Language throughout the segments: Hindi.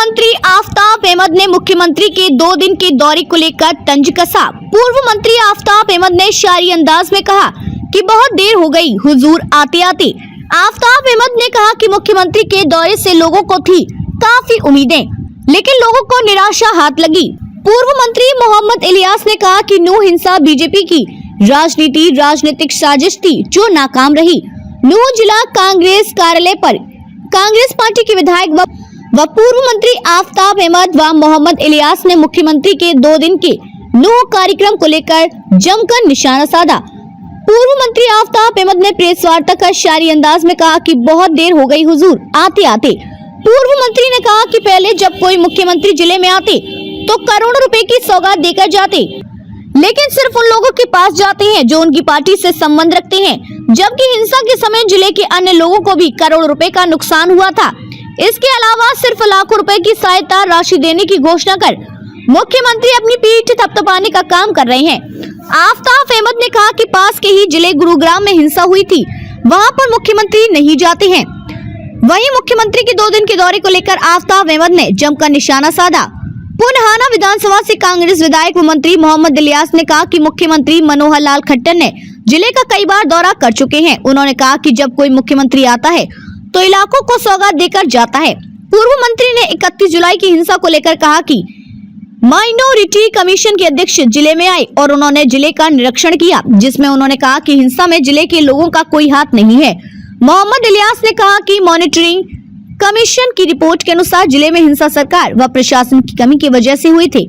मंत्री आफताब अहमद ने मुख्यमंत्री के 2 दिन के दौरे को लेकर तंज कसा। पूर्व मंत्री आफताब अहमद ने शायरी अंदाज में कहा कि बहुत देर हो गई हुजूर आते आते। आफताब अहमद ने कहा कि मुख्यमंत्री के दौरे से लोगों को थी काफी उम्मीदें, लेकिन लोगों को निराशा हाथ लगी। पूर्व मंत्री मोहम्मद इलियास ने कहा कि नूह हिंसा बीजेपी की राजनीतिक साजिश थी जो नाकाम रही। नूह जिला कांग्रेस कार्यालय पर कांग्रेस पार्टी के विधायक व पूर्व मंत्री आफताब अहमद व मोहम्मद इलियास ने मुख्यमंत्री के 2 दिन के नूह कार्यक्रम को लेकर जमकर निशाना साधा। पूर्व मंत्री आफताब अहमद ने प्रेस वार्ता कर शायरी अंदाज में कहा कि बहुत देर हो गई हुजूर आते आते। पूर्व मंत्री ने कहा कि पहले जब कोई मुख्यमंत्री जिले में आते तो करोड़ों रुपए की सौगात देकर जाते, लेकिन सिर्फ उन लोगों के पास जाते हैं जो उनकी पार्टी से संबंध रखते हैं, जबकि हिंसा के समय जिले के अन्य लोगों को भी करोड़ों रुपए का नुकसान हुआ था। इसके अलावा सिर्फ लाखों रुपए की सहायता राशि देने की घोषणा कर मुख्यमंत्री अपनी पीठ थपथपाने का काम कर रहे हैं। आफताब अहमद ने कहा कि पास के ही जिले गुरुग्राम में हिंसा हुई थी, वहां पर मुख्यमंत्री नहीं जाते हैं। वहीं मुख्यमंत्री के 2 दिन के दौरे को लेकर आफताब अहमद ने जमकर निशाना साधा। पुनहाना विधानसभा से कांग्रेस विधायक व मंत्री मोहम्मद इलियास ने कहा कि मुख्यमंत्री मनोहर लाल खट्टर ने जिले का कई बार दौरा कर चुके हैं। उन्होंने कहा कि जब कोई मुख्यमंत्री आता है तो इलाकों को सौगात देकर जाता है। पूर्व मंत्री ने 31 जुलाई की हिंसा को लेकर कहा कि माइनॉरिटी कमीशन के अध्यक्ष जिले में आए और उन्होंने जिले का निरीक्षण किया, जिसमें उन्होंने कहा कि हिंसा में जिले के लोगों का कोई हाथ नहीं है। मोहम्मद इलियास ने कहा कि मॉनिटरिंग कमीशन की रिपोर्ट के अनुसार जिले में हिंसा सरकार व प्रशासन की कमी की वजह से हुई थी।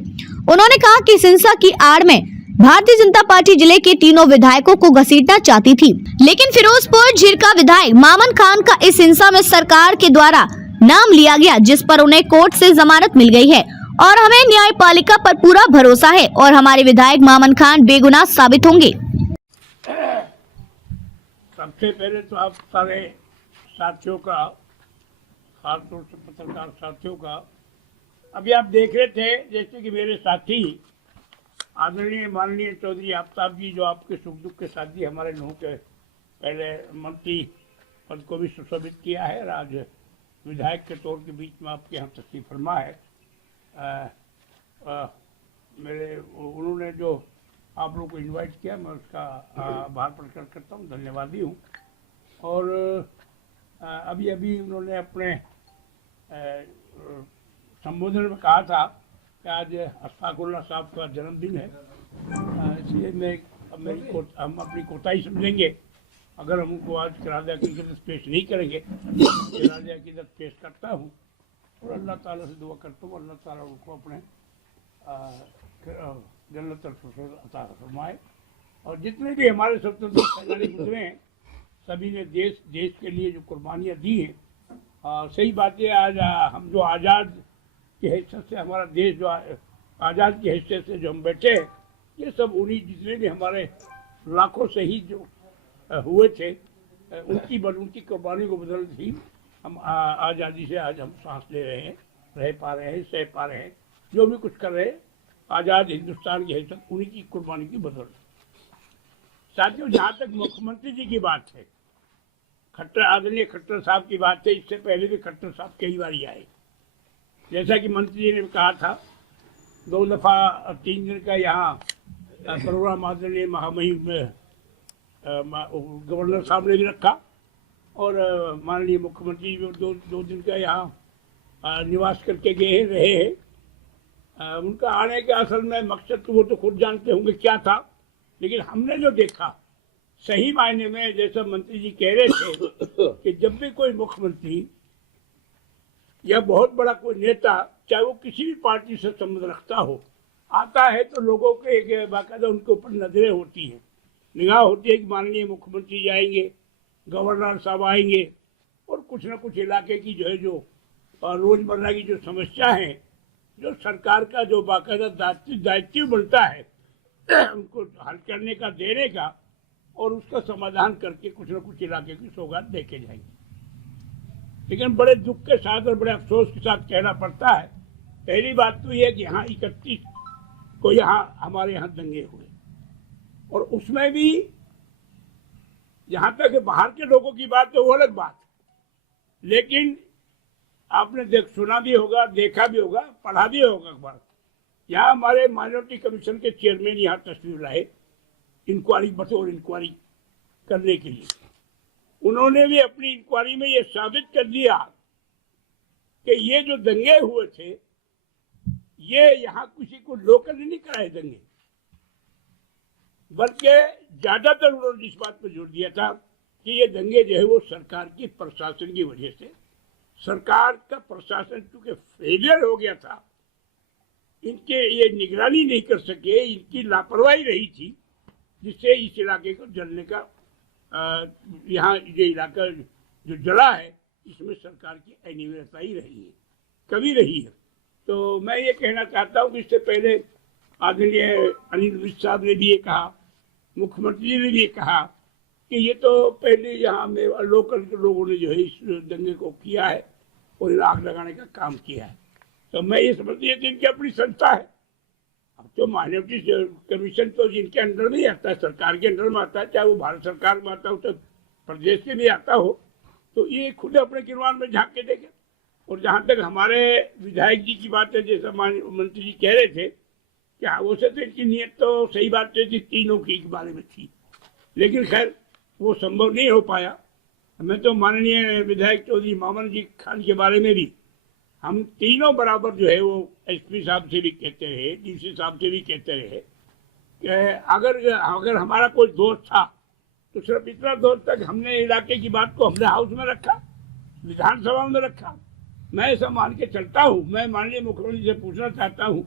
उन्होंने कहा कि इस हिंसा की आड़ में भारतीय जनता पार्टी जिले के तीनों विधायकों को घसीटना चाहती थी, लेकिन फिरोजपुर झिरका विधायक मामन खान का इस हिंसा में सरकार के द्वारा नाम लिया गया, जिस पर उन्हें कोर्ट से जमानत मिल गई है और हमें न्यायपालिका पर पूरा भरोसा है और हमारे विधायक मामन खान बेगुनाह साबित होंगे। सबसे पहले तो आप सारे साथियों का, खासतौर से पत्रकार साथियों का, अभी आप देख रहे थे जैसे कि मेरे साथी आदरणीय माननीय चौधरी आफताब जी, जो आपके सुख दुख के साथी हमारे नूह के पहले मंत्री पद को भी सुशोभित किया है और आज विधायक के तौर के बीच में आपके यहाँ तशरीफ फरमा है। उन्होंने जो आप लोग को इनवाइट किया, मैं उसका आभार प्रकट करता हूँ, धन्यवादी हूँ। और अभी अभी उन्होंने अपने संबोधन में कहा था कि आज अशफाकुल्लाह साहब का जन्मदिन है, इसलिए हम अपनी कोताही समझेंगे अगर हम उनको आज किराया की इज्जत पेश नहीं करेंगे। किराया की इज्जत पेश करता हूँ और अल्लाह ताला से दुआ करता हूँ अल्लाह ताला उनको अपने जन्नत अता फरमाए। और जितने भी हमारे स्वतंत्रता सेनानी गुजरे हैं, सभी ने देश के लिए जो कुर्बानियाँ दी हैं, सही बात है। आज हम जो आज़ाद की हैसियत से, हमारा देश जो आज़ाद की हैसियत से जो हम बैठे हैं, ये सब उन्हीं जितने भी हमारे लाखों शहीद जो हुए थे उनकी कुर्बानी को बदल थी हम आज़ादी से आज हम सांस ले रहे हैं, रह पा रहे हैं, सह पा रहे हैं, जो भी कुछ कर रहे हैं, आज़ाद हिंदुस्तान की हैसियत उन्हीं की कुर्बानी की बदल। साथियों, जहाँ तक मुख्यमंत्री जी की बात है, खट्टर आदरणीय खट्टर साहब की बात है, इससे पहले भी खट्टर साहब कई बार ही आए। जैसा कि मंत्री जी ने कहा था, 2 दफ़ा 3 दिन का यहाँ प्रोग्राम आदरणीय महामहिम में गवर्नर साहब ने भी रखा और माननीय मुख्यमंत्री भी 2 दिन का यहाँ निवास करके गए रहे हैं। उनका आने का असल में मकसद तो वो तो खुद जानते होंगे क्या था, लेकिन हमने जो देखा सही मायने में, जैसा मंत्री जी कह रहे थे कि जब भी कोई मुख्यमंत्री या बहुत बड़ा कोई नेता, चाहे वो किसी भी पार्टी से संबंध रखता हो, आता है तो लोगों के एक बाकायदा उनके ऊपर नजरें होती हैं, निगाह होती है कि माननीय मुख्यमंत्री जाएंगे, गवर्नर साहब आएंगे और कुछ न कुछ इलाके की जो रोज़मर्रा की जो समस्या है, जो सरकार का जो बाकायदा दायित्व बनता है उनको हल करने का, देने का और उसका समाधान करके कुछ न कुछ इलाके की सौगात देके जाएंगे। लेकिन बड़े दुख के साथ और बड़े अफसोस के साथ कहना पड़ता है, पहली बात तो यह है कि यहाँ 31 को हमारे यहाँ दंगे हुए और उसमें भी जहाँ तक बाहर के लोगों की बात है वो अलग बात, लेकिन आपने सुना भी होगा, देखा भी होगा, पढ़ा भी होगा अखबार। यहाँ हमारे माइनॉरिटी कमीशन के चेयरमैन यहाँ तशरीफ लाए बतौर इंक्वायरी करने के लिए। उन्होंने भी अपनी इंक्वायरी में ये साबित कर दिया कि ये जो दंगे हुए थे, ये यहाँ किसी को लोकल नहीं कराए दंगे, बल्कि ज्यादातर उन्होंने इस बात पर जोर दिया था कि ये दंगे जो है वो सरकार की प्रशासन की वजह से, सरकार का प्रशासन चूंकि फेलियर हो गया था, इनके ये निगरानी नहीं कर सके, इनकी लापरवाही रही थी, जिससे इस इलाके को जलने का यहाँ ये इलाका जो जला है इसमें सरकार की अनिवार्यता ही रही है, कभी रही है। तो मैं ये कहना चाहता हूँ कि इससे पहले आदरणीय अनिल विज साहब ने भी ये कहा, मुख्यमंत्री जी ने भी ये कहा कि ये तो पहले यहाँ में लोकल के लोगों ने जो है इस दंगे को किया है और आग लगाने का काम किया है। तो मैं ये समझती हूँ कि इनकी अपनी संस्था है। अब तो माइनॉरिटी कमीशन तो जिनके अंडर में आता है, सरकार के अंडर में आता है, चाहे वो भारत सरकार में आता हो, तो प्रदेश के भी आता हो, तो ये खुद अपने किरवान में झांक के देखे। और जहाँ तक हमारे विधायक जी की बात है, जैसा मंत्री जी कह रहे थे कि वो से तो इनकी नीयत तो सही बात थी, तीनों की बारे में थी, लेकिन खैर वो संभव नहीं हो पाया। मैं तो माननीय विधायक चौधरी मामन जी खान के बारे में भी हम तीनों बराबर जो है वो एसपी साहब से भी कहते रहे, डीसी साहब से भी कहते रहे कि अगर हमारा कोई दोस्त था तो सिर्फ इतना दोस्त तक हमने इलाके की बात को हमने हाउस में रखा, विधानसभा में रखा। मैं ऐसा मान के चलता हूँ। मैं माननीय मुख्यमंत्री से पूछना चाहता हूँ,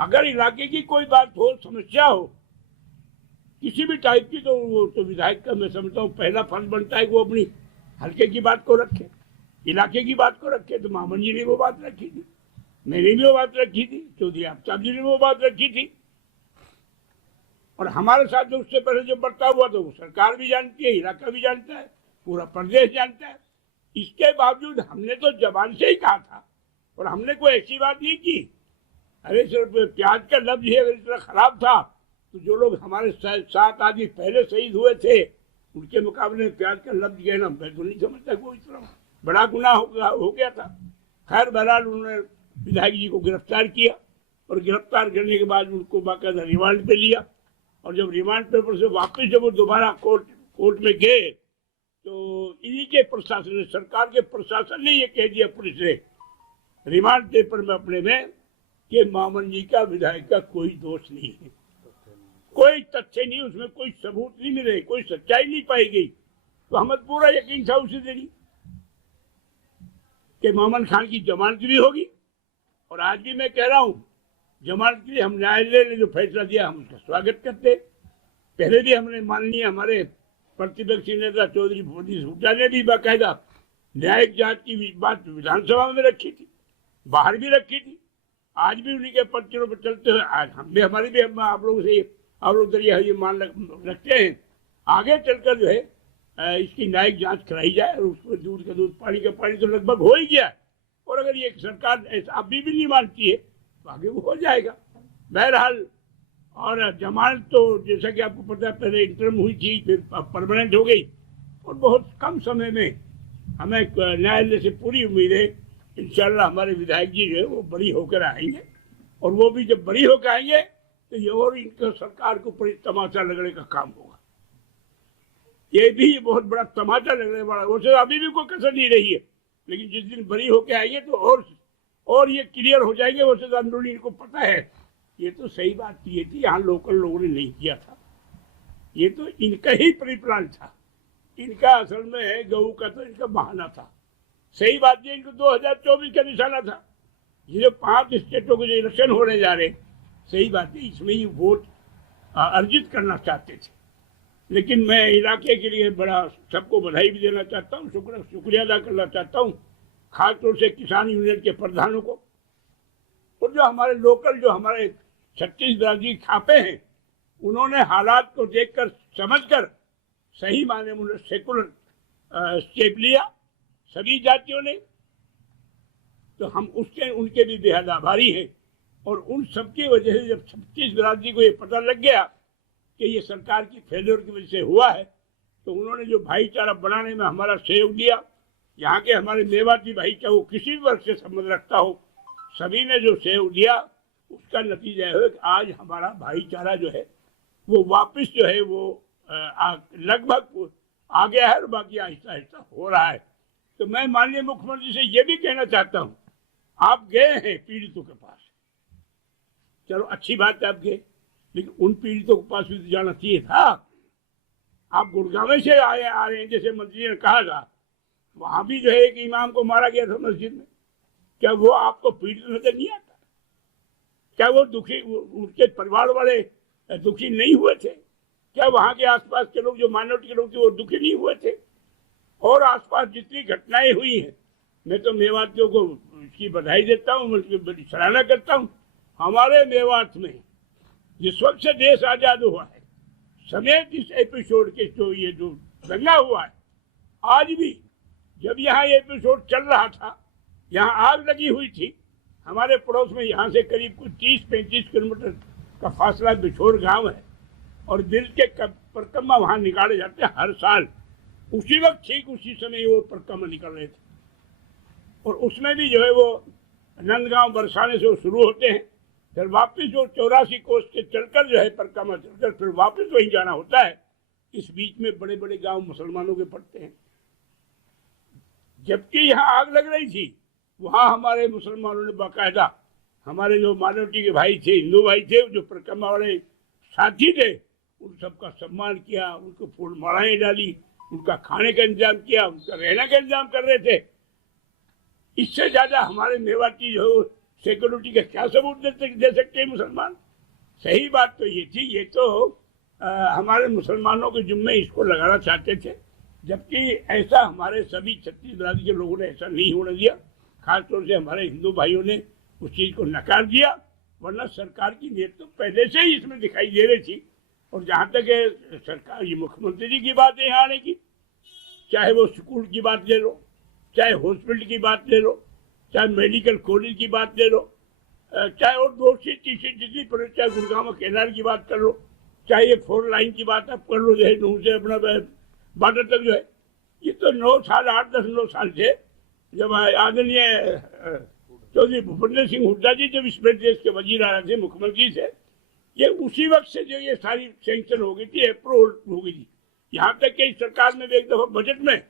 अगर इलाके की कोई बात हो, समस्या हो किसी भी टाइप की, तो वो तो विधायक का मैं समझता हूँ पहला फर्ज बनता है कि वो अपनी हल्के की बात को रखे, इलाके की बात को रखे। तो मामन जी ने वो बात रखी थी, मैंने भी वो बात रखी थी, चौधरी आफ्ताब जी ने वो बात रखी थी, और हमारे साथ जो उससे पहले जो बर्ताव हुआ तो वो सरकार भी जानती है, इलाका भी जानता है, पूरा प्रदेश जानता है। इसके बावजूद हमने तो जबान से ही कहा था, और हमने कोई ऐसी बात नहीं की। अरे सिर्फ प्याज का लफ्ज ही अगर इतना खराब था तो जो लोग हमारे 7 आदमी पहले शहीद हुए थे उनके मुकाबले में प्याज का लफ्ज कहना मैं तो नहीं समझता वो इतना बड़ा गुनाह हो गया था। खैर बहरहाल उन्होंने विधायक जी को गिरफ्तार किया, और गिरफ्तार करने के बाद उनको बाकायदा रिमांड पे लिया, और जब रिमांड पेपर से वापस जब वो दोबारा कोर्ट में गए तो इन्हीं के प्रशासन ने, सरकार के प्रशासन ने ये कह दिया पुलिस ने रिमांड पेपर में अपने में कि मामन जी का विधायक का कोई दोष नहीं है, कोई तथ्य नहीं, उसमें कोई सबूत नहीं मिले, कोई सच्चाई नहीं पाई गई। तो हमें पूरा यकीन था उसी दिन कि मामन खान की जमानत भी होगी। और आज भी मैं कह रहा हूँ, जमानत के लिए हम न्यायालय ने जो फैसला दिया हम उसका स्वागत करते। पहले भी हमने माननीय हमारे प्रतिपक्षी नेता चौधरी भूपेंद्र हुड्डा ने भी बाकायदा न्यायिक जांच की बात विधानसभा में रखी थी, बाहर भी रखी थी। आज भी उन्हीं के पर्चों पर चलते हुए आज हम भी हमारी भी आप लोगों से आप लोग ये मान रखते हैं, आगे चलकर जो है इसकी न्यायिक जांच कराई जाए, और उसमें दूध का दूध पानी का पानी तो लगभग हो ही गया है। और अगर ये सरकार ऐसा अभी भी नहीं मानती है तो आगे वो हो जाएगा। बहरहाल और जमानत तो जैसा कि आपको पता है पहले इंटरम हुई थी, फिर परमानेंट हो गई, और बहुत कम समय में हमें न्यायालय से पूरी उम्मीद है इंशाल्लाह हमारे विधायक जी जो है वो बरी होकर आएंगे। और वो भी जब बरी होकर आएंगे तो ये और इनका सरकार को बड़ी तमाचा लगने का काम होगा। ये भी बहुत बड़ा तमाचा लगने वाला, वैसे अभी भी कोई कसर नहीं रही है, लेकिन जिस दिन बरी होकर आएंगे तो और ये क्लियर हो जाएंगे। वैसे तो अंदरूनी इनको पता है, ये तो सही बात ये थी, यहाँ लोकल लोगों ने नहीं किया था, ये तो इनका ही प्री प्लान था, इनका असल में गऊ का तो इनका बहाना था। सही बात ये, इनको 2024 का निशाना था, ये जो 5 स्टेटों के जो इलेक्शन होने जा रहे, सही बात है इसमें ही वोट अर्जित करना चाहते थे। लेकिन मैं इलाके के लिए बड़ा सबको बधाई भी देना चाहता हूँ, शुक्रिया अदा करना चाहता हूँ, खासतौर से किसान यूनियन के प्रधानों को, और जो हमारे लोकल जो हमारे 36 बिरादरी खापे हैं, उन्होंने हालात को देखकर समझकर सही मायने में उन्होंने सेकुलर स्टेप लिया सभी जातियों ने। तो हम उसके उनके भी बेहद आभारी हैं। और उन सबकी वजह से जब 36 बिरादरी को ये पता लग गया कि ये सरकार की फेलियर की वजह से हुआ है, तो उन्होंने जो भाईचारा बनाने में हमारा सहयोग दिया, यहाँ के हमारे मेवाती भाई, चाहे वो किसी भी वर्ग से संबंध रखता हो, सभी ने जो सहयोग दिया, उसका नतीजा है कि आज हमारा भाईचारा जो है वो वापस जो है वो लगभग आ गया है और बाकी आहिस्ता आहिस्ता हो रहा है। तो मैं माननीय मुख्यमंत्री से ये भी कहना चाहता हूँ, आप गए हैं पीड़ितों के पास, चलो अच्छी बात है आप गए, लेकिन उन पीड़ितों के पास भी तो जाना चाहिए था। आप गुड़गांव से आ रहे हैं, जैसे मंत्री ने कहा था, वहां भी जो है एक इमाम को मारा गया था मस्जिद में, क्या वो आपको पीड़ित नजर नहीं आता? क्या वो दुखी, उनके परिवार वाले दुखी नहीं हुए थे? क्या वहां के आसपास के लोग, जो माइनॉरिटी के लोग थे, वो दुखी नहीं हुए थे? और आसपास जितनी घटनाएं हुई हैं, मैं तो मेवातियों को इसकी बधाई देता हूँ, उसकी बड़ी सराहना करता हूँ। हमारे मेवात में जिस वक्त से देश आजाद हुआ है, समेत इस एपिसोड के जो दंगा हुआ है, आज भी जब यहाँ ये एपिसोड चल रहा था, यहाँ आग लगी हुई थी, हमारे पड़ोस में यहाँ से करीब कुछ 30-35 किलोमीटर का फासला बिछोर गांव है, और दिल के परिक्रमा वहाँ निकाले जाते हैं हर साल। उसी वक्त ठीक उसी समय वो परिक्रमा निकल रहे थे, और उसमें भी जो है वो नंदगांव बरसाने से वो शुरू होते हैं, फिर वापस जो 84 कोस से चलकर जो है परिक्रमा चलकर फिर वापस वहीं जाना होता है। इस बीच में बड़े बड़े गांव मुसलमानों के पड़ते हैं। जबकि यहाँ आग लग रही थी, वहाँ हमारे मुसलमानों ने बाकायदा हमारे जो माइनॉरिटी के भाई थे, हिंदू भाई थे, जो परिक्रमा वाले साथी थे, उन सबका सम्मान किया, उनको फूल मालाएं डाली, उनका खाने का इंतजाम किया, उनका रहने का इंतजाम कर रहे थे। इससे ज्यादा हमारे मेवाती जो सिक्योरिटी का क्या सबूत दे सकते हैं मुसलमान? सही बात तो ये थी, ये तो हमारे मुसलमानों के जुम्मे इसको लगाना चाहते थे, जबकि ऐसा हमारे सभी छत्तीस बिरादरी के लोगों ने ऐसा नहीं होने दिया। खासतौर से हमारे हिंदू भाइयों ने उस चीज़ को नकार दिया, वरना सरकार की नीयत तो पहले से ही इसमें दिखाई दे रही थी। और जहाँ तक सरकार, ये मुख्यमंत्री जी की बात है यहाँ आने की, चाहे वो स्कूल की बात ले लो, चाहे हॉस्पिटल की बात ले लो, चाहे मेडिकल कॉलेज की बात ले लो, चाहे और दूसरी तीसरी जितनी पर, चाहे गुड़गांव केनार की बात कर लो, चाहे ये 4 लाइन की बात आप कर लो, जो है नूह से अपना बॉर्डर तक जो है, ये तो 9 साल 8-10-9 साल से जब आदरणीय चौधरी भूपेंद्र सिंह हुड्डा जी जब इस प्रदेश के वजीर आ रहे थे मुख्यमंत्री से, ये उसी वक्त से जो ये सारी सैंक्शन हो गई थी, अप्रूवल हो गई थी। यहाँ तक कि सरकार में भी एक दफा बजट में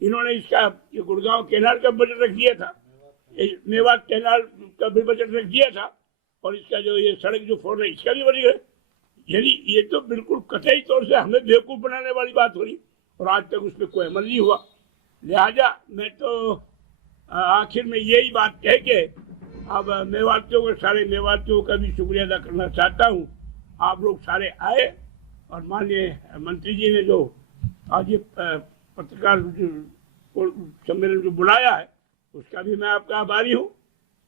इन्होंने इसका ये गुड़गांव केनाल का बजट रख दिया था, मेवात केनाल का भी बजट रख दिया था, और इसका जो ये सड़क जो 4 है इसका भी बजट है। यानी ये तो बिल्कुल कतई तौर से हमें बेवकूफ बनाने वाली बात हो रही, और आज तक उस पर कोई अमल नहीं हुआ। लिहाजा मैं तो आखिर में यही बात कह के अब मेवातियों के, सारे मेवातियों का भी शुक्रिया अदा करना चाहता हूँ। आप लोग सारे आए, और माननीय मंत्री जी ने जो आज ये पत्रकार सम्मेलन जो बुलाया है, उसका भी मैं आपका आभारी हूँ।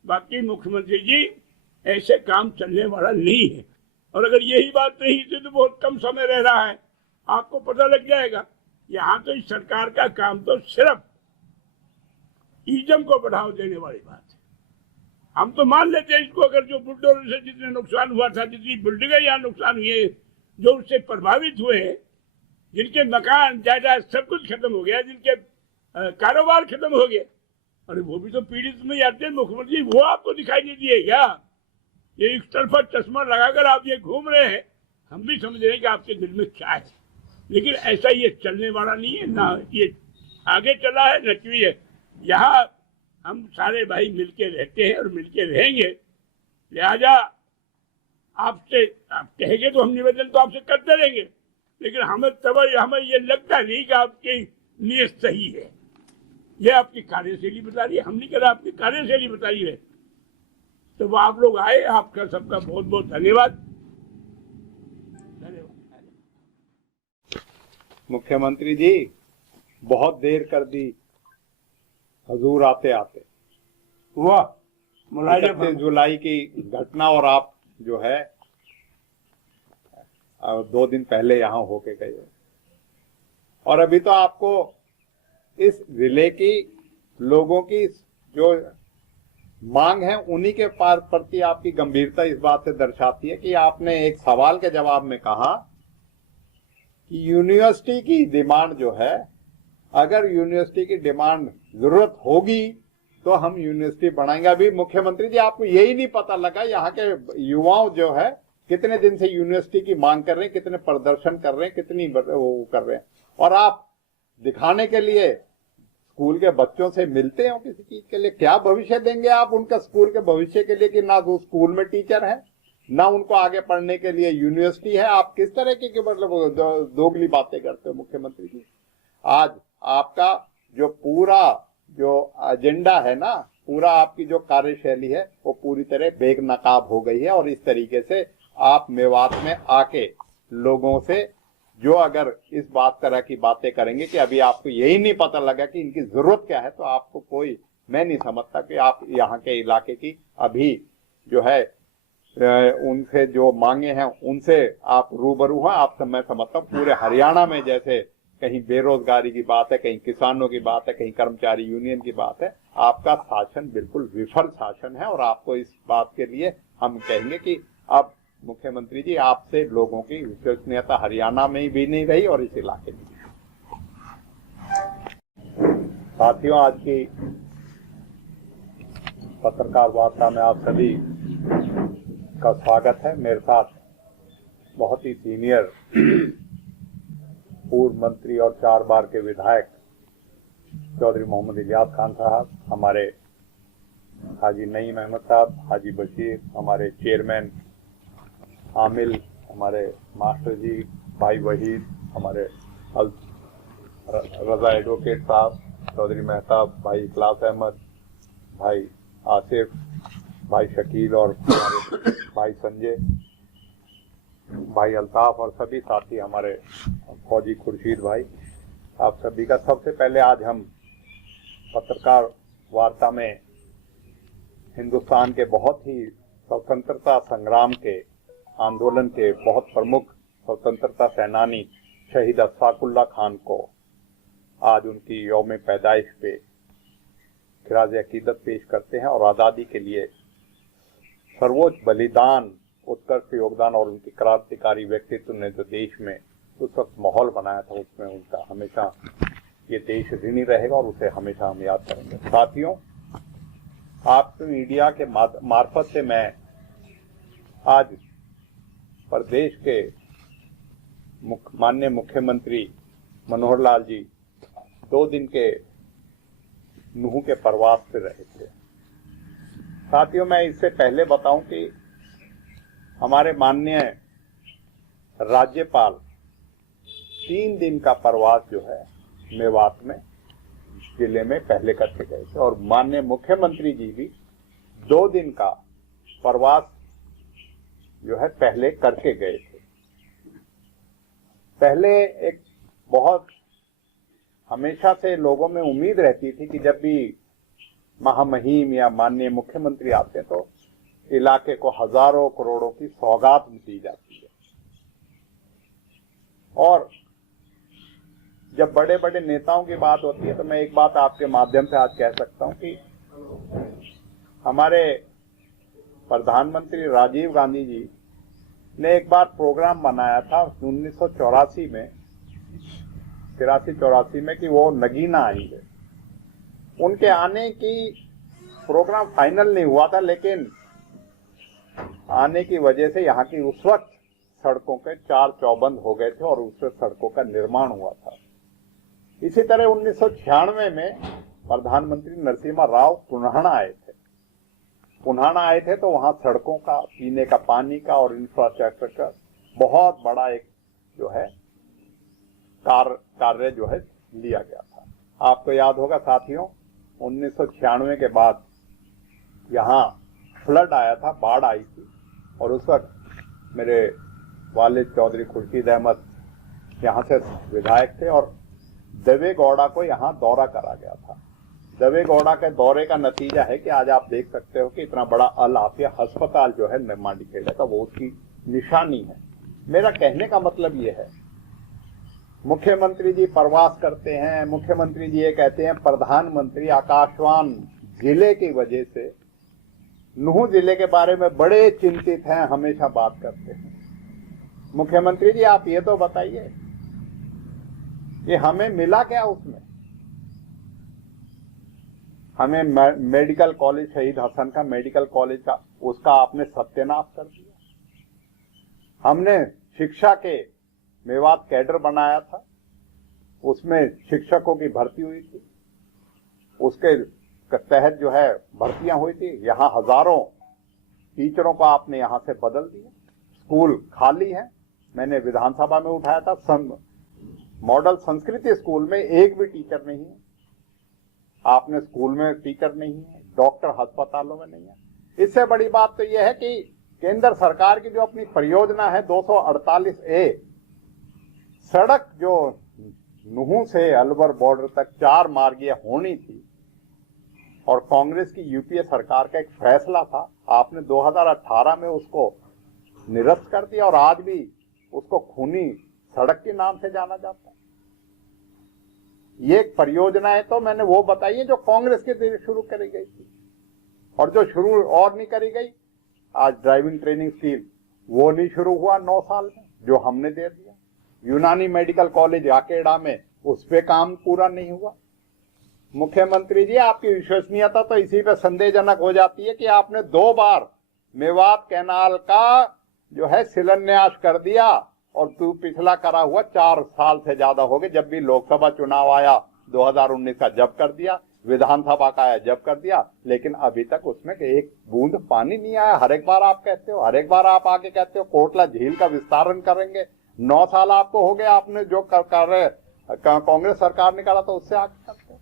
बाकी मुख्यमंत्री जी, ऐसे काम चलने वाला नहीं है, और अगर यही बात रही थी तो बहुत कम समय रह रहा है, आपको पता लग जाएगा। यहाँ तो इस सरकार का काम तो सिर्फ ईजम को बढ़ावा देने वाली बात है। हम तो मान लेते हैं इसको, अगर जो बुलडोजर से जितने नुकसान हुआ था, जितनी बिल्डिंगें यहाँ नुकसान हुई है, जो उससे प्रभावित हुए हैं, जिनके मकान जायदाद सब कुछ खत्म हो गया, जिनके कारोबार खत्म हो गए, अरे वो भी तो पीड़ित में आते हैं। मुख्यमंत्री वो आपको दिखाई नहीं दिए क्या? ये एक तरफा चश्मा लगाकर आप ये घूम रहे हैं, हम भी समझ रहे हैं कि आपके दिल में क्या है, लेकिन ऐसा ये चलने वाला नहीं है, ना ये आगे चला है न क्यों है। यहाँ हम सारे भाई मिलके रहते हैं और मिलके रहेंगे। लिहाजा आपसे आप कहेंगे तो हम निवेदन तो आपसे करते रहेंगे, लेकिन हमें ये लगता नहीं कि आपकी नीयत सही है। ये आपकी कार्यशैली बता रही है, हम नहीं कह रहे, आपकी कार्यशैली बता रही है। तो वो आप लोग आए, आपका सबका बहुत बहुत धन्यवाद। मुख्यमंत्री जी, बहुत देर कर दी हजूर आते आते। वाह, 31 जुलाई की घटना, और आप जो है 2 दिन पहले यहाँ होके गए, और अभी तो आपको इस जिले की लोगों की जो मांग है उन्हीं के प्रति आपकी गंभीरता इस बात से दर्शाती है कि आपने एक सवाल के जवाब में कहा कि यूनिवर्सिटी की डिमांड जो है अगर यूनिवर्सिटी की डिमांड जरूरत होगी तो हम यूनिवर्सिटी बढ़ाएंगे। अभी मुख्यमंत्री जी आपको यही नहीं पता लगा यहाँ के युवाओं जो है कितने दिन से यूनिवर्सिटी की मांग कर रहे हैं, कितने प्रदर्शन कर रहे हैं, कितनी वो कर रहे हैं, और आप दिखाने के लिए स्कूल के बच्चों से मिलते हो किसी चीज के लिए? क्या भविष्य देंगे आप उनका स्कूल के भविष्य के लिए कि ना वो स्कूल में टीचर है, ना उनको आगे पढ़ने के लिए यूनिवर्सिटी है? आप किस तरह की मतलब दोगली बातें करते हो मुख्यमंत्री जी? आज आपका जो पूरा जो एजेंडा है ना, पूरा आपकी जो कार्यशैली है वो पूरी तरह बेनकाब हो गई है। और इस तरीके से आप मेवात में आके लोगों से जो अगर इस तरह की बातें करेंगे कि अभी आपको यही नहीं पता लगा कि इनकी जरूरत क्या है, तो आपको कोई, मैं नहीं समझता कि आप यहाँ के इलाके की अभी जो है उनसे जो मांगे हैं उनसे आप रूबरू हैं। आप मैं समझता हूँ पूरे हरियाणा में जैसे कहीं बेरोजगारी की बात है, कहीं किसानों की बात है, कहीं कर्मचारी यूनियन की बात है, आपका शासन बिल्कुल विफल शासन है। और आपको इस बात के लिए हम कहेंगे कि अब मुख्यमंत्री जी आपसे लोगों की विश्वसनीयता हरियाणा में भी नहीं रही और इस इलाके में भी। साथियों, आज की पत्रकार वार्ता में आप सभी का स्वागत है। मेरे साथ बहुत ही सीनियर पूर्व मंत्री और 4 बार के विधायक चौधरी मोहम्मद इलियास खान साहब, हमारे हाजी नईम अहमद साहब, हाजी बशीर, हमारे चेयरमैन आमिल, हमारे मास्टर जी भाई वहीद, हमारे रजा एडवोकेट साहब, चौधरी मेहताब, भाई इखलास अहमद, भाई आसिफ, भाई शकील और हमारे भाई संजय, भाई अल्ताफ और सभी साथी, हमारे फौजी खुर्शीद भाई, आप सभी का सबसे पहले आज हम पत्रकार वार्ता में हिंदुस्तान के बहुत ही स्वतंत्रता संग्राम के आंदोलन के बहुत प्रमुख स्वतंत्रता सेनानी शहीद अशफाकुल्लाह खान को आज उनकी यौम पैदाइश पे खिराज अकीदत पेश करते हैं। और आज़ादी के लिए सर्वोच्च बलिदान, उत्कृष्ट योगदान और उनकी क्रांतिकारी व्यक्तित्व ने जो देश में उस वक्त माहौल बनाया था, उसमें उनका हमेशा ये देश ऋणी रहेगा और उसे हमेशा हम याद करेंगे। साथियों, आप मीडिया के मार्फत से मैं आज प्रदेश के माननीय मुख्यमंत्री मनोहर लाल जी 2 दिन के नूह के प्रवास पे रहे थे। साथियों, मैं इससे पहले बताऊं कि हमारे माननीय राज्यपाल 3 दिन का प्रवास जो है मेवात में जिले में पहले करके गए थे और माननीय मुख्यमंत्री जी भी 2 दिन का प्रवास जो है पहले करके गए थे। पहले एक बहुत हमेशा से लोगों में उम्मीद रहती थी कि जब भी महामहिम या माननीय मुख्यमंत्री आते हैं तो इलाके को हजारों करोड़ों की सौगात दी जाती है। और जब बड़े बड़े नेताओं की बात होती है तो मैं एक बात आपके माध्यम से आज कह सकता हूं कि हमारे प्रधानमंत्री राजीव गांधी जी ने एक बार प्रोग्राम बनाया था 1984 में, 83-84 में, कि वो नगीना आएंगे। उनके आने की प्रोग्राम फाइनल नहीं हुआ था, लेकिन आने की वजह से यहाँ की उस वक्त सड़कों के 4 चौबंद हो गए थे और उससे सड़कों का निर्माण हुआ था। इसी तरह 1996 में प्रधानमंत्री नरसिम्हा राव पुन्हाना आए थे तो वहां सड़कों का, पीने का पानी का और इंफ्रास्ट्रक्चर का बहुत बड़ा एक जो है कार्य जो है लिया गया था। आपको याद होगा साथियों, 1996 के बाद यहाँ फ्लड आया था, बाढ़ आई थी, और उस वक्त मेरे वालिद चौधरी खुर्शीद अहमद यहाँ से विधायक थे और देवेगौड़ा को यहाँ दौरा करा गया था। देवेगौड़ा के दौरे का नतीजा है कि आज आप देख सकते हो कि इतना बड़ा अल आफिया अस्पताल जो है निर्माणीखेड़ा का, वो उसकी निशानी है। मेरा कहने का मतलब ये है, मुख्यमंत्री जी प्रवास करते हैं, मुख्यमंत्री जी ये कहते हैं प्रधानमंत्री आकाशवान जिले की वजह से नूह जिले के बारे में बड़े चिंतित हैं, हमेशा बात करते हैं। मुख्यमंत्री जी आप ये तो बताइए कि हमें मिला क्या उसमें? हमें मेडिकल कॉलेज, शहीद हसन का मेडिकल कॉलेज का, उसका आपने सत्यानाश कर दिया। हमने शिक्षा के मेवात कैडर बनाया था, उसमें शिक्षकों की भर्ती हुई थी, उसके तहत जो है भर्तियां हुई थी। यहाँ हजारों टीचरों को आपने यहां से बदल दिया। स्कूल खाली है, मैंने विधानसभा में उठाया था। मॉडल संस्कृति स्कूल में एक भी टीचर नहीं है, आपने स्कूल में टीचर नहीं है, डॉक्टर अस्पतालों में नहीं है। इससे बड़ी बात तो यह है कि केंद्र सरकार की जो अपनी परियोजना है 248A, सड़क जो नुहू से अलवर बॉर्डर तक 4 मार्गीय होनी थी, और कांग्रेस की यूपीए सरकार का एक फैसला था, आपने 2018 में उसको निरस्त कर दिया और आज भी उसको खूनी सड़क के नाम से जाना जाता है। ये एक परियोजना है तो मैंने वो बताई है जो कांग्रेस के दिन शुरू करी गई थी, और जो शुरू और नहीं करी गई। आज ड्राइविंग ट्रेनिंग स्कीम वो नहीं शुरू हुआ 9 साल में, जो हमने दे दिया। यूनानी मेडिकल कॉलेज आकेड़ा में उस पे काम पूरा नहीं हुआ। मुख्यमंत्री जी, आपकी विश्वसनीयता तो इसी पे संदेहजनक हो जाती है कि आपने 2 बार मेवात कैनाल का जो है शिलान्यास कर दिया, और तू पिछला करा हुआ 4 साल से ज्यादा हो गए। जब भी लोकसभा चुनाव आया 2019 का जब कर दिया, विधानसभा का आया जब कर दिया, लेकिन अभी तक उसमें एक बूंद पानी नहीं आया। हर एक बार आप कहते हो, हर एक बार आप आके कहते हो कोटला झील का विस्तारण करेंगे। 9 साल आपको हो गए, आपने जो कार्य कांग्रेस सरकार ने करा था उससे आगे करते हो।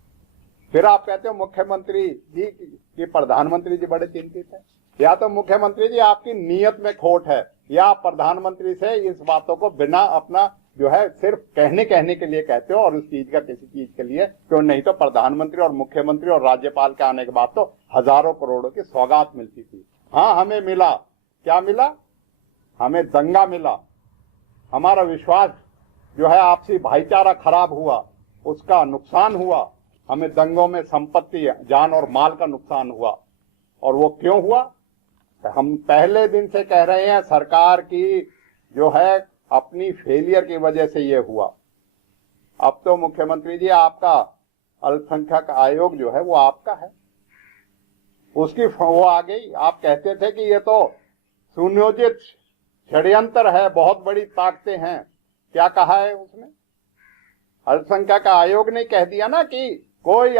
फिर आप कहते हो मुख्यमंत्री जी कि प्रधानमंत्री जी बड़े चिंतित है। या तो मुख्यमंत्री जी आपकी नीयत में खोट है, या आप प्रधानमंत्री से इस बातों को बिना अपना जो है सिर्फ कहने के लिए कहते हो, और उस चीज का किसी चीज के लिए क्यों नहीं। तो प्रधानमंत्री और मुख्यमंत्री और राज्यपाल के आने के बाद तो हजारों करोड़ों की सौगात मिलती थी। हाँ, हमें मिला, क्या मिला? हमें दंगा मिला। हमारा विश्वास जो है आपसी भाईचारा खराब हुआ, उसका नुकसान हुआ। हमें दंगों में संपत्ति, जान और माल का नुकसान हुआ। और वो क्यों हुआ? हम पहले दिन से कह रहे हैं सरकार की जो है अपनी फेलियर की वजह से ये हुआ। अब तो मुख्यमंत्री जी आपका अल्पसंख्यक आयोग जो है वो आपका है, उसकी वो आ गई। आप कहते थे कि ये तो सुनियोजित षड्यंत्र है, बहुत बड़ी ताकतें हैं। क्या कहा है उसने? अल्पसंख्यक आयोग ने कह दिया ना कि कोई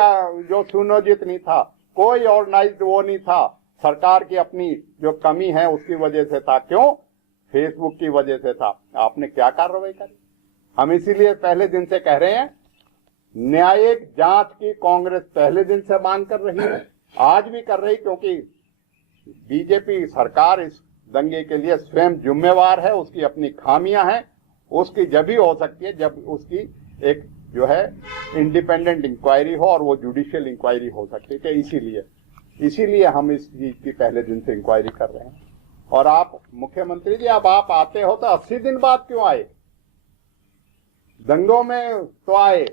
जो सुनियोजित नहीं था, कोई ऑर्गेनाइज्ड वो नहीं था, सरकार की अपनी जो कमी है उसकी वजह से था। क्यों? फेसबुक की वजह से था। आपने क्या कार्रवाई करी? हम इसीलिए पहले दिन से कह रहे हैं न्यायिक जांच की कांग्रेस पहले दिन से मांग कर रही है, आज भी कर रही, क्योंकि बीजेपी सरकार इस दंगे के लिए स्वयं जिम्मेवार है। उसकी अपनी खामियां हैं, उसकी जब ही हो सकती है जब उसकी एक जो है इंडिपेंडेंट इंक्वायरी हो, और वो जुडिशियल इंक्वायरी हो सकती है। इसीलिए हम इस चीज की पहले दिन से इंक्वायरी कर रहे हैं। और आप मुख्यमंत्री जी, अब आप आते हो तो 80 दिन बाद क्यों आए? दंगों में तो आए,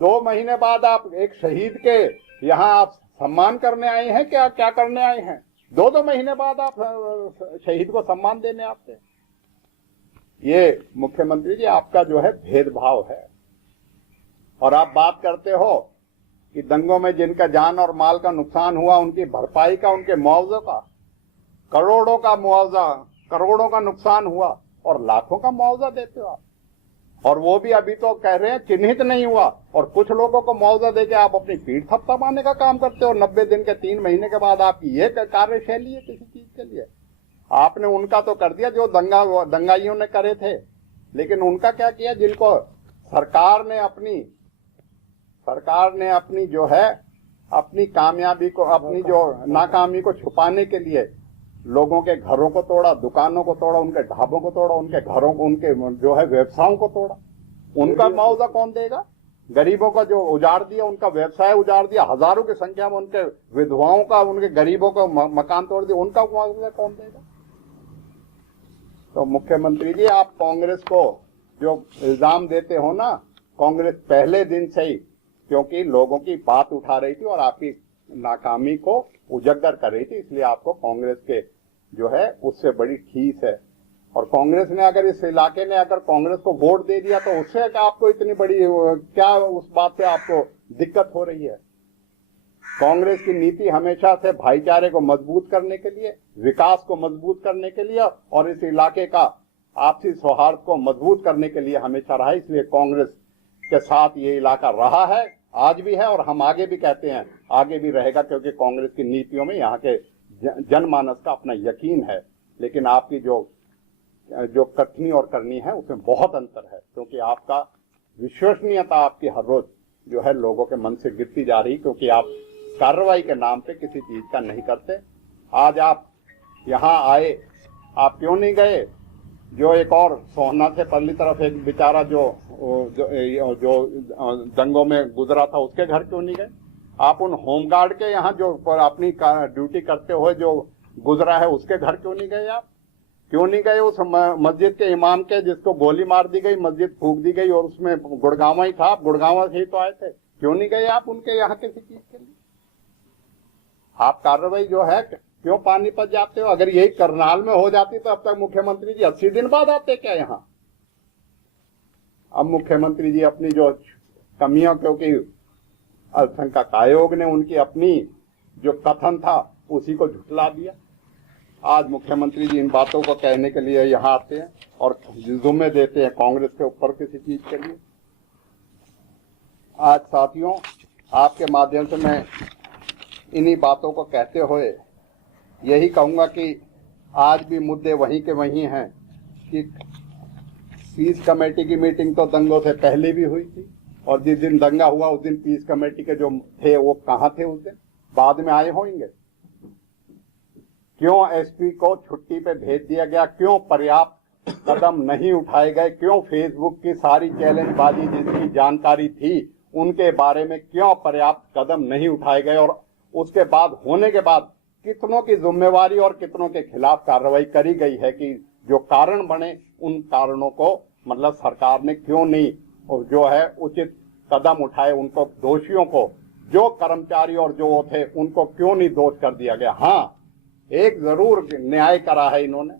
2 महीने बाद आप एक शहीद के यहाँ आप सम्मान करने आए हैं। क्या करने आए हैं? 2 महीने बाद आप शहीद को सम्मान देने आते हैं। ये मुख्यमंत्री जी आपका जो है भेदभाव है। और आप बात करते हो कि दंगों में जिनका जान और माल का नुकसान हुआ उनकी भरपाई का, उनके मुआवजे का, करोड़ों का मुआवजा, करोड़ों का नुकसान हुआ और लाखों का मुआवजा देते हो आप। और वो भी अभी तो कह रहे हैं चिन्हित नहीं हुआ, और कुछ लोगों को मुआवजा देके आप अपनी पीठ थपथपाने का काम करते हो। 90 दिन के 3 महीने के बाद आपकी ये कार्यशैली है किसी चीज के लिए। आपने उनका तो कर दिया जो दंगाइयों ने करे थे, लेकिन उनका क्या किया जिनको सरकार ने अपनी जो है अपनी कामयाबी को, अपनी जो नाकामी को छुपाने के लिए लोगों के घरों को तोड़ा, दुकानों को तोड़ा, उनके ढाबों को तोड़ा, उनके घरों को, उनके जो है व्यवसायों को तोड़ा। उनका मुआवजा कौन देगा? गरीबों का जो उजाड़ दिया, उनका व्यवसाय उजाड़ दिया, हजारों की संख्या में उनके विधवाओं का, उनके गरीबों का मकान तोड़ दिया, उनका मुआवजा कौन देगा? तो मुख्यमंत्री जी, आप कांग्रेस को जो इल्जाम देते हो ना, कांग्रेस पहले दिन से ही, क्योंकि लोगों की बात उठा रही थी और आपकी नाकामी को उजागर कर रही थी, इसलिए आपको कांग्रेस के जो है उससे बड़ी ठीस है। और कांग्रेस ने अगर इस इलाके ने अगर कांग्रेस को वोट दे दिया तो उससे आपको इतनी बड़ी क्या उस बात से आपको दिक्कत हो रही है? कांग्रेस की नीति हमेशा से भाईचारे को मजबूत करने के लिए, विकास को मजबूत करने के लिए और इस इलाके का आपसी सौहार्द को मजबूत करने के लिए हमेशा रहा। इसलिए कांग्रेस के साथ ये इलाका रहा है, आज भी है, और हम आगे भी कहते हैं आगे भी रहेगा, क्योंकि कांग्रेस की नीतियों में यहाँ के जनमानस का अपना यकीन है। लेकिन आपकी जो कथनी और करनी है उसमें बहुत अंतर है, क्योंकि आपका विश्वसनीयता आपकी हर रोज जो है लोगों के मन से गिरती जा रही, क्योंकि आप कार्रवाई के नाम पे किसी चीज का नहीं करते। आज आप यहाँ आए, आप क्यों नहीं गए? जो एक और सोहना से परली तरफ एक बेचारा जो दंगों में गुजरा था, उसके घर क्यों नहीं गए? आप उन होमगार्ड के यहाँ जो अपनी ड्यूटी करते हुए जो गुजरा है उसके घर क्यों नहीं गए? आप क्यों नहीं गए उस मस्जिद के इमाम के जिसको गोली मार दी गई, मस्जिद फूंक दी गई और उसमें गुड़गांवा ही था, आप गुड़गांवा से ही तो आए थे, क्यों नहीं गए आप उनके यहाँ किसी चीज के लिए? आप कार्रवाई जो है क्यों पानीपत जाते हो? अगर यही करनाल में हो जाती तो अब तक मुख्यमंत्री जी 80 दिन बाद आते क्या यहाँ? अब मुख्यमंत्री जी अपनी जो कमियों, क्योंकि अल्पसंख्यक आयोग ने उनकी अपनी जो कथन था उसी को झुठला दिया। आज मुख्यमंत्री जी इन बातों को कहने के लिए यहाँ आते हैं और जुम्मे देते हैं कांग्रेस के ऊपर किसी चीज के लिए। आज साथियों, आपके माध्यम से मैं इन्हीं बातों को कहते हुए यही कहूंगा कि आज भी मुद्दे वहीं के वहीं हैं कि पीस कमेटी की मीटिंग तो दंगों से पहले भी हुई थी, और जिस दिन दंगा हुआ उस दिन पीस कमेटी के जो थे वो कहाँ थे? उस दिन बाद में आए होंगे। क्यों एसपी को छुट्टी पे भेज दिया गया? क्यों पर्याप्त कदम नहीं उठाए गए? क्यों फेसबुक की सारी चैलेंजबाजी जिसकी जानकारी थी उनके बारे में क्यों पर्याप्त कदम नहीं उठाए गए? और उसके बाद होने के बाद कितनों की जिम्मेवारी और कितनों के खिलाफ कार्रवाई करी गई है कि जो कारण बने उन कारणों को मतलब सरकार ने क्यों नहीं और जो है उचित कदम उठाए, उनको दोषियों को, जो कर्मचारी और जो वो थे उनको क्यों नहीं दोष कर दिया गया? हाँ, एक जरूर न्याय करा है इन्होंने,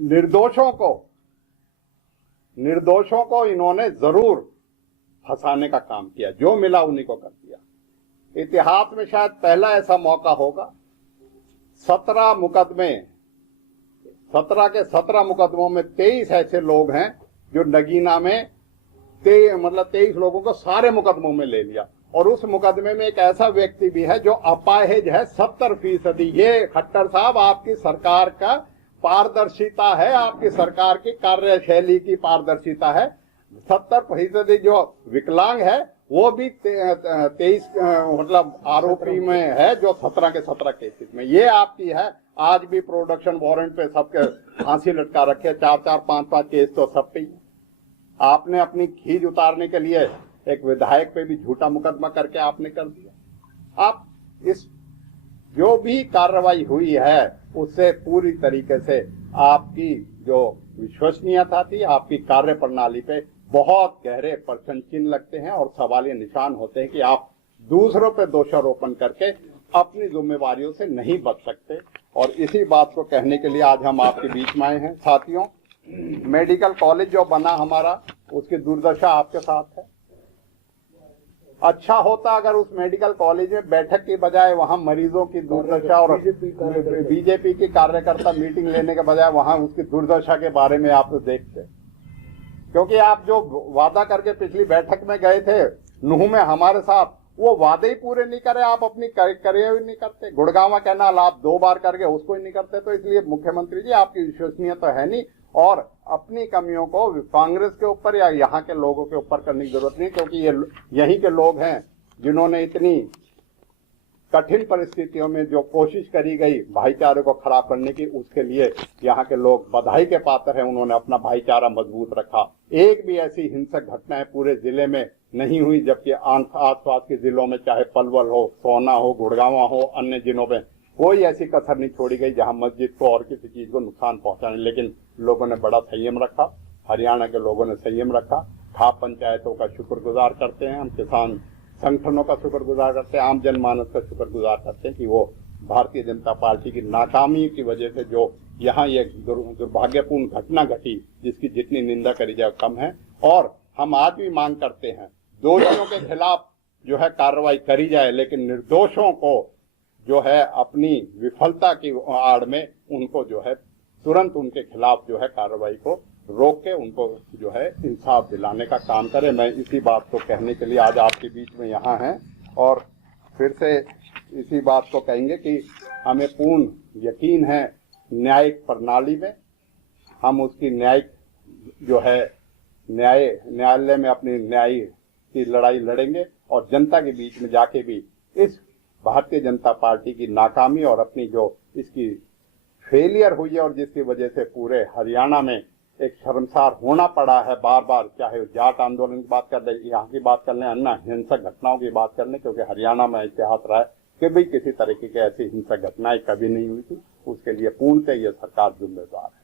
निर्दोषों को इन्होंने जरूर फंसाने का काम किया, जो मिला उन्हीं को कर दिया। इतिहास में शायद पहला ऐसा मौका होगा। 17 के 17 मुकदमों में 23 ऐसे लोग हैं जो नगीना में 23 लोगों को सारे मुकदमों में ले लिया, और उस मुकदमे में एक ऐसा व्यक्ति भी है जो अपाहिज है 70%। ये खट्टर साहब, आपकी सरकार का पारदर्शिता है, आपकी सरकार की कार्यशैली की पारदर्शिता है। 70% जो विकलांग है वो भी 23 मतलब आरोपी में है, जो 17 के 17 केसेस में ये आपकी है। आज भी प्रोडक्शन वारंट पे सबके फांसी लटका रखे, 4-4, 5-5 केस तो सब पे ही। आपने अपनी खीज उतारने के लिए एक विधायक पे भी झूठा मुकदमा करके आपने कर दिया। आप इस जो भी कार्रवाई हुई है उससे पूरी तरीके से आपकी जो विश्वसनीयता थी, आपकी कार्य प्रणाली पे बहुत गहरे प्रश्न चिन्ह लगते हैं और सवालिया निशान होते हैं कि आप दूसरों पे दोषारोपण करके अपनी जिम्मेवारियों से नहीं बच सकते। और इसी बात को कहने के लिए आज हम आपके बीच में आए हैं। साथियों, मेडिकल कॉलेज जो बना हमारा, उसकी दुर्दशा आपके साथ है। अच्छा होता अगर उस मेडिकल कॉलेज में बैठक की बजाय वहां मरीजों की दुर्दशा और बीजेपी की कार्यकर्ता मीटिंग लेने के बजाय वहां उसकी दुर्दशा के बारे में आप देखते, क्योंकि आप जो वादा करके पिछली बैठक में गए थे नूह में हमारे साथ, वो वादे ही पूरे नहीं करे, आप अपनी करे ही नहीं करते। गुड़गांव कैनाल आप 2 बार करके उसको ही नहीं करते। तो इसलिए मुख्यमंत्री जी, आपकी विश्वसनीयता है नहीं, और अपनी कमियों को कांग्रेस के ऊपर या यहाँ के लोगों के ऊपर करने की जरूरत नहीं, क्योंकि ये यहीं के लोग हैं जिन्होंने इतनी कठिन परिस्थितियों में जो कोशिश करी गई भाईचारे को खराब करने की, उसके लिए यहाँ के लोग बधाई के पात्र हैं। उन्होंने अपना भाईचारा मजबूत रखा। एक भी ऐसी हिंसक घटनाएं पूरे जिले में नहीं हुई, जबकि आसपास के जिलों में चाहे पलवल हो, सोहना हो, गुड़गांव हो, अन्य जिलों में कोई ऐसी कसर नहीं छोड़ी गई जहां मस्जिद को और किसी चीज को नुकसान पहुंचाने। लेकिन लोगों ने बड़ा संयम रखा, हरियाणा के लोगों ने संयम रखा। खाप पंचायतों का शुक्रगुजार करते हैं हम, किसान संगठनों का शुक्रगुजार करते हैं, आम जनमानस का शुक्रगुजार करते हैं कि वो भारतीय जनता पार्टी की नाकामी की वजह से जो यहाँ ये दुर्भाग्यपूर्ण घटना घटी, जिसकी जितनी निंदा करी जाए कम है। और हम आज भी मांग करते हैं दोषियों के खिलाफ जो है कार्रवाई करी जाए, लेकिन निर्दोषों को जो है अपनी विफलता की आड़ में उनको जो है तुरंत उनके खिलाफ जो है कार्रवाई को रोक के उनको जो है इंसाफ दिलाने का काम करे। मैं इसी बात को कहने के लिए आज आपके बीच में यहाँ हैं और फिर से इसी बात को कहेंगे कि हमें पूर्ण यकीन है न्यायिक प्रणाली में। हम उसकी न्यायिक जो है न्यायालय में अपनी न्याय की लड़ाई लड़ेंगे और जनता के बीच में जाके भी इस भारतीय जनता पार्टी की नाकामी और अपनी जो इसकी फेलियर हुई है और जिसकी वजह से पूरे हरियाणा में एक शर्मसार होना पड़ा है बार बार, चाहे जाट आंदोलन की बात कर ले, यहाँ की बात कर लें, अन्य हिंसक घटनाओं की बात कर लें, क्योंकि हरियाणा में इतिहास रहा है कि भी किसी तरीके की ऐसी हिंसक घटनाएं कभी नहीं हुई थी। उसके लिए पूर्णतः ये सरकार जिम्मेदार है।